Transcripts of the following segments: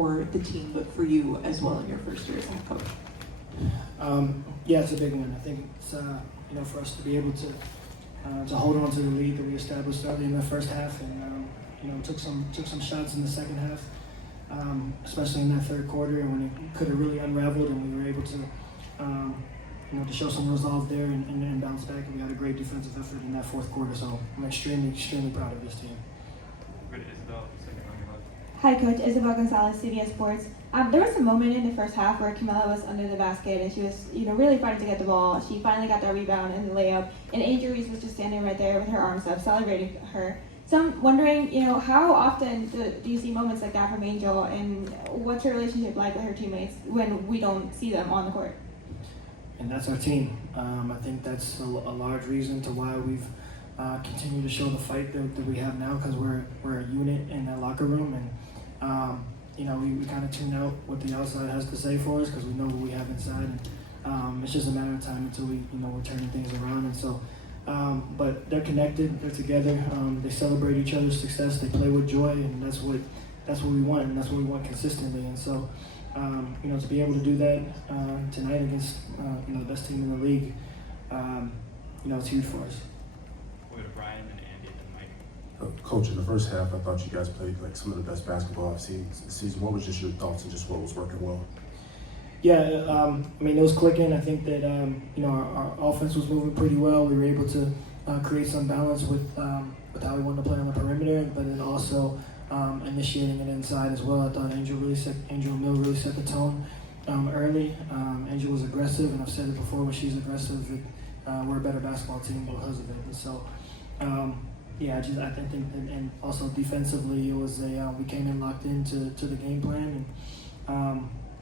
for the team, but for you as well in your first year as head coach? Yeah, it's a big one. I think it's for us to be able to hold on to the lead that we established early in the first half, and took some shots in the second half, especially in that third quarter when it could have really unraveled, and we were able to to show some resolve there and bounce back. And we had a great defensive effort in that fourth quarter, so I'm extremely proud of this team. Hi, Coach. Isabel Gonzalez, CBS Sports. There was a moment in the first half where Camilla was under the basket and she was, really fighting to get the ball. She finally got that rebound and the layup, and Angel Reese was just standing right there with her arms up, celebrating her. So I'm wondering, how often do you see moments like that from Angel, and what's her relationship like with her teammates when we don't see them on the court? And that's our team. I think that's a large reason to why we've continued to show the fight that we have now, because we're a unit in that locker room, and we kind of tune out what the outside has to say for us because we know what we have inside, and it's just a matter of time until we're turning things around. And so, but they're connected, they're together, they celebrate each other's success, they play with joy, and that's what we want, and that's what we want consistently. And so, to be able to do that tonight against the best team in the league, it's huge for us. We'll go to Brian and Andy and then Mike. Coach, in the first half, I thought you guys played like some of the best basketball I've seen this season. What was just your thoughts and just what was working well? Yeah, it was clicking. I think that our offense was moving pretty well. We were able to create some balance with how we wanted to play on the perimeter, but then also initiating it inside as well. I thought Angel Mill really set the tone early. Angel was aggressive, and I've said it before, when she's aggressive, we're a better basketball team because of it. And so, I think, and also defensively, it was we came in locked into the game plan,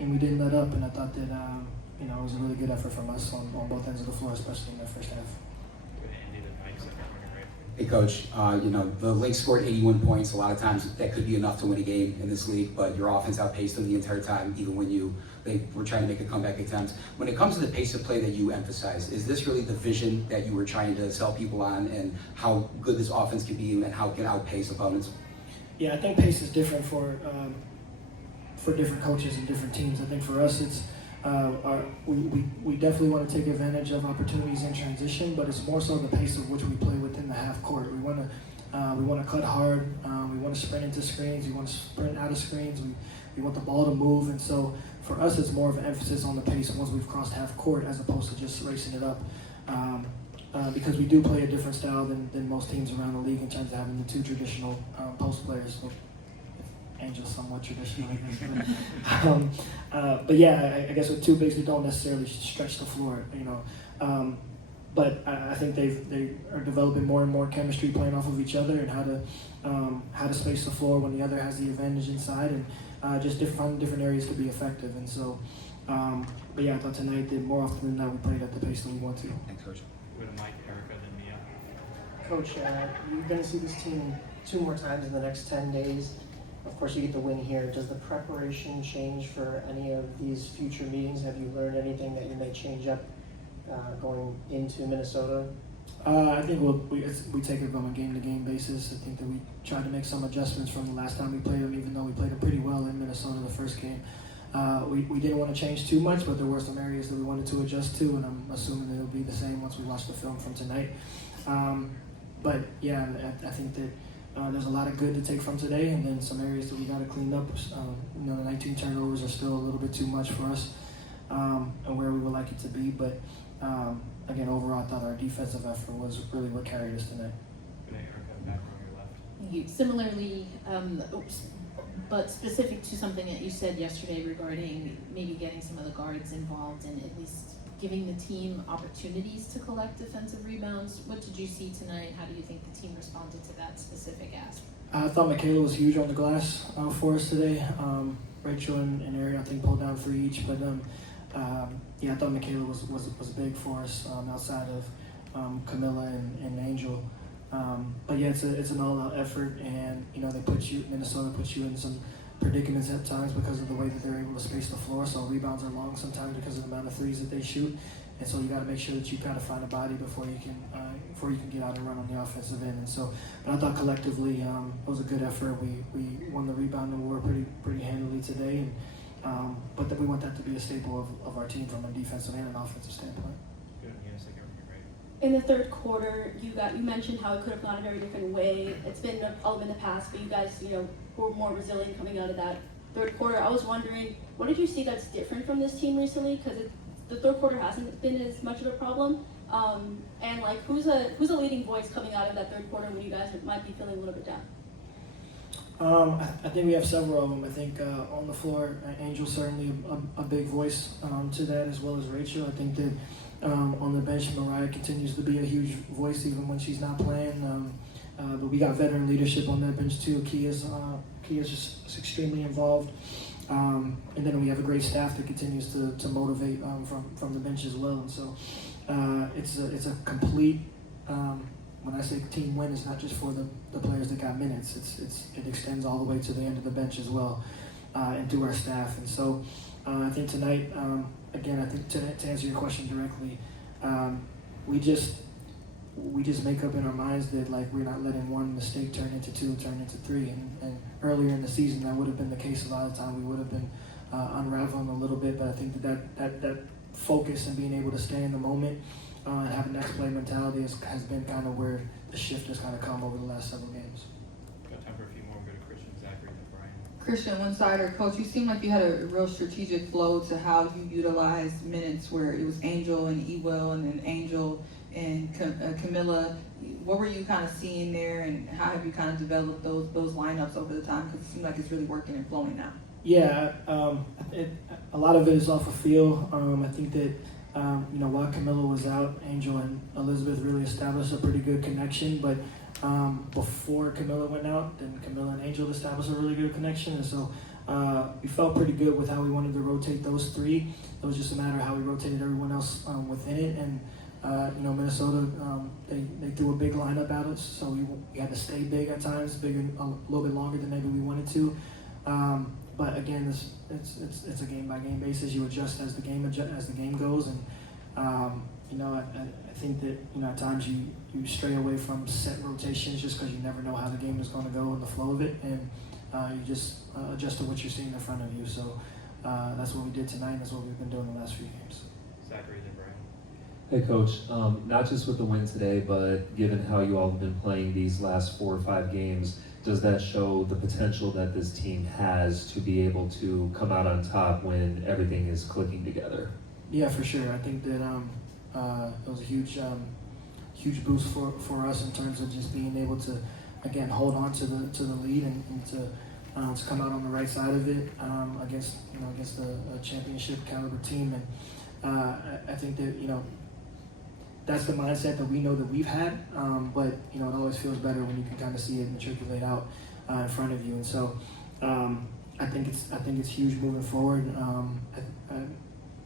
and we didn't let up. And I thought that it was a really good effort from us on both ends of the floor, especially in that first half. Hey, Coach, the Lynx scored 81 points. A lot of times that could be enough to win a game in this league, but your offense outpaced them the entire time, even when they were trying to make a comeback attempt. When it comes to the pace of play that you emphasize, is this really the vision that you were trying to sell people on, and how good this offense can be and how it can outpace opponents? Yeah, I think pace is different for different coaches and different teams. I think for us, it's we definitely want to take advantage of opportunities in transition, but it's more so the pace of which we play within the half court. We want to cut hard. We want to sprint into screens. We want to sprint out of screens. We want the ball to move, and so for us, it's more of an emphasis on the pace once we've crossed half court, as opposed to just racing it up. Because we do play a different style than most teams around the league in terms of having the two traditional post players. Angel's somewhat traditional, but yeah, I guess with two bigs, we don't necessarily stretch the floor, But I think they are developing more and more chemistry, playing off of each other, and how to space the floor when the other has the advantage inside, and just find different areas to be effective. And so, but yeah, I thought tonight that more often than not we played at the pace that we want to. Thanks, Coach. We'll go to Mike, Erica, then Mia. Coach, you're going to see this team 2 more times in the next 10 days. Of course, you get the win here. Does the preparation change for any of these future meetings? Have you learned anything that you may change up going into Minnesota? I think we take it on a game-to-game basis. I think that we tried to make some adjustments from the last time we played them, even though we played them pretty well in Minnesota the first game. We didn't want to change too much, but there were some areas that we wanted to adjust to, and I'm assuming that it'll be the same once we watch the film from tonight. But yeah, I think that there's a lot of good to take from today, and then some areas that we got to clean up. The 19 turnovers are still a little bit too much for us, and where we would like it to be. But again, overall, I thought our defensive effort was really what carried us tonight. Erica, back on your left. Thank you. Similarly, but specific to something that you said yesterday regarding maybe getting some of the guards involved and at least giving the team opportunities to collect defensive rebounds. What did you see tonight? How do you think the team responded to that specific ask? I thought Michaela was huge on the glass for us today. Rachel and Ari, I think, pulled down 3 each, but I thought Michaela was big for us outside of Camilla and Angel. But yeah, it's an all-out effort, and Minnesota puts you in some predicaments at times because of the way that they're able to space the floor. So rebounds are long sometimes because of the amount of threes that they shoot, and so you got to make sure that you kind of find a body before you can you can get out and run on the offensive end. And so, but I thought collectively it was a good effort. We won the rebounding war pretty handily today, and but that we want that to be a staple of our team from a defensive and an offensive standpoint. Good. Yes, I can right. In the third quarter, you mentioned how it could have gone a very different way. It's been all in the past, but you guys, were more resilient coming out of that third quarter. I was wondering, what did you see that's different from this team recently? Because the third quarter hasn't been as much of a problem. And like, who's a leading voice coming out of that third quarter when you guys might be feeling a little bit down? I think we have several of them. I think on the floor, Angel's certainly a big voice to that, as well as Rachel. I think that on the bench, Mariah continues to be a huge voice even when she's not playing. But we got veteran leadership on that bench too. Kia's just extremely involved. And then we have a great staff that continues to motivate from the bench as well. And so it's a complete, when I say team win, it's not just for the players that got minutes. It extends all the way to the end of the bench as well, and through our staff. And so I think tonight, again, I think to answer your question directly, we just make up in our minds that like we're not letting one mistake turn into two, turn into three. And earlier in the season, that would have been the case a lot of the time. We would have been unraveling a little bit, but I think that focus and being able to stay in the moment and have a next play mentality has been kind of where the shift has kind of come over the last several games. Got time for a few more. Go to Christian, Zachary, and Brian. Christian, one-sider. Coach, you seem like you had a real strategic flow to how you utilized minutes where it was Angel and Ewell and then Angel and Camilla. What were you kind of seeing there, and how have you kind of developed those lineups over the time? Because it seems like it's really working and flowing now. Yeah, a lot of it is off of feel. I think that while Camilla was out, Angel and Elizabeth really established a pretty good connection. But before Camilla went out, then Camilla and Angel established a really good connection, and so we felt pretty good with how we wanted to rotate those three. It was just a matter of how we rotated everyone else within it. And Minnesota, they threw a big lineup at us, so we had to stay big at times, bigger, a little bit longer than maybe we wanted to. But again, it's a game by game basis. You adjust as the game goes, and I think that at times you stray away from set rotations just because you never know how the game is going to go and the flow of it, and you just adjust to what you're seeing in front of you. So that's what we did tonight. That's what we've been doing the last few games. Zachary, then Brian. Hey Coach, not just with the win today, but given how you all have been playing these last 4 or 5 games, does that show the potential that this team has to be able to come out on top when everything is clicking together? Yeah, for sure. I think that it was a huge boost for us in terms of just being able to, again, hold on to the lead and to come out on the right side of it against a championship caliber team. And I think that that's the mindset that we know that we've had, but it always feels better when you can kind of see it matriculate out in front of you. And so I think it's huge moving forward.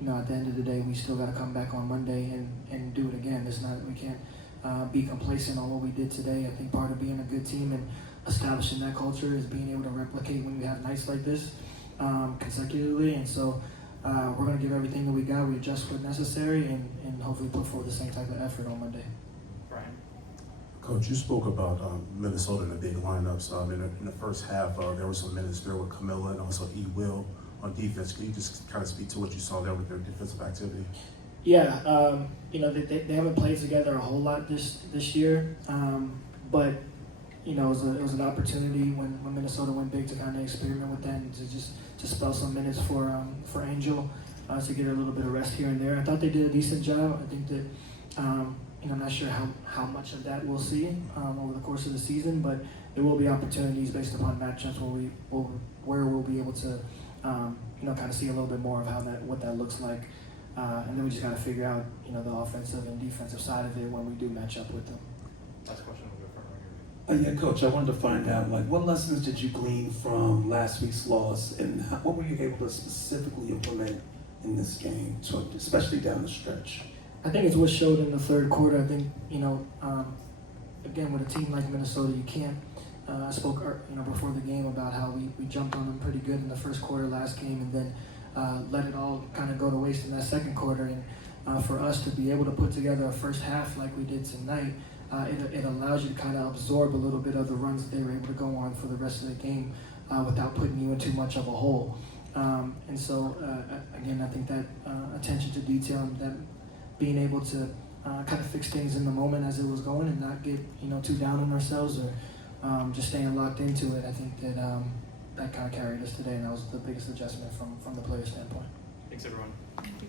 At the end of the day, we still got to come back on Monday and do it again. We can't be complacent on what we did today. I think part of being a good team and establishing that culture is being able to replicate when we have nights like this consecutively. And so we're going to give everything that we got. We adjust what's necessary and hopefully put forward the same type of effort on Monday. Brian. Coach, you spoke about Minnesota and the big lineups. In the first half, there were some minutes there with Camilla and also Will on defense. Can you just kind of speak to what you saw there with their defensive activity? Yeah, they haven't played together a whole lot this year, but it was an opportunity when Minnesota went big to kind of experiment with that and to spell some minutes for Angel to get her a little bit of rest here and there. I thought they did a decent job. I think that I'm not sure how much of that we'll see over the course of the season, but there will be opportunities based upon matchups where we'll be able to kind of see a little bit more of what that looks like, and then we just got to figure out the offensive and defensive side of it when we do match up with them. Last question. We'll go front right Yeah, Coach, I wanted to find out, what lessons did you glean from last week's loss, and what were you able to specifically implement in this game, especially down the stretch? I think it's what showed in the third quarter. I think, again, with a team like Minnesota, you can't, I spoke before the game about how we jumped on them pretty good in the first quarter last game and then let it all kind of go to waste in that second quarter. And for us to be able to put together a first half like we did tonight, it allows you to kind of absorb a little bit of the runs that they were able to go on for the rest of the game without putting you in too much of a hole. And so, again, I think that attention to detail and that being able to kind of fix things in the moment as it was going and not get too down on ourselves or just staying locked into it, I think that that kind of carried us today, and that was the biggest adjustment from the player standpoint. Thanks, everyone.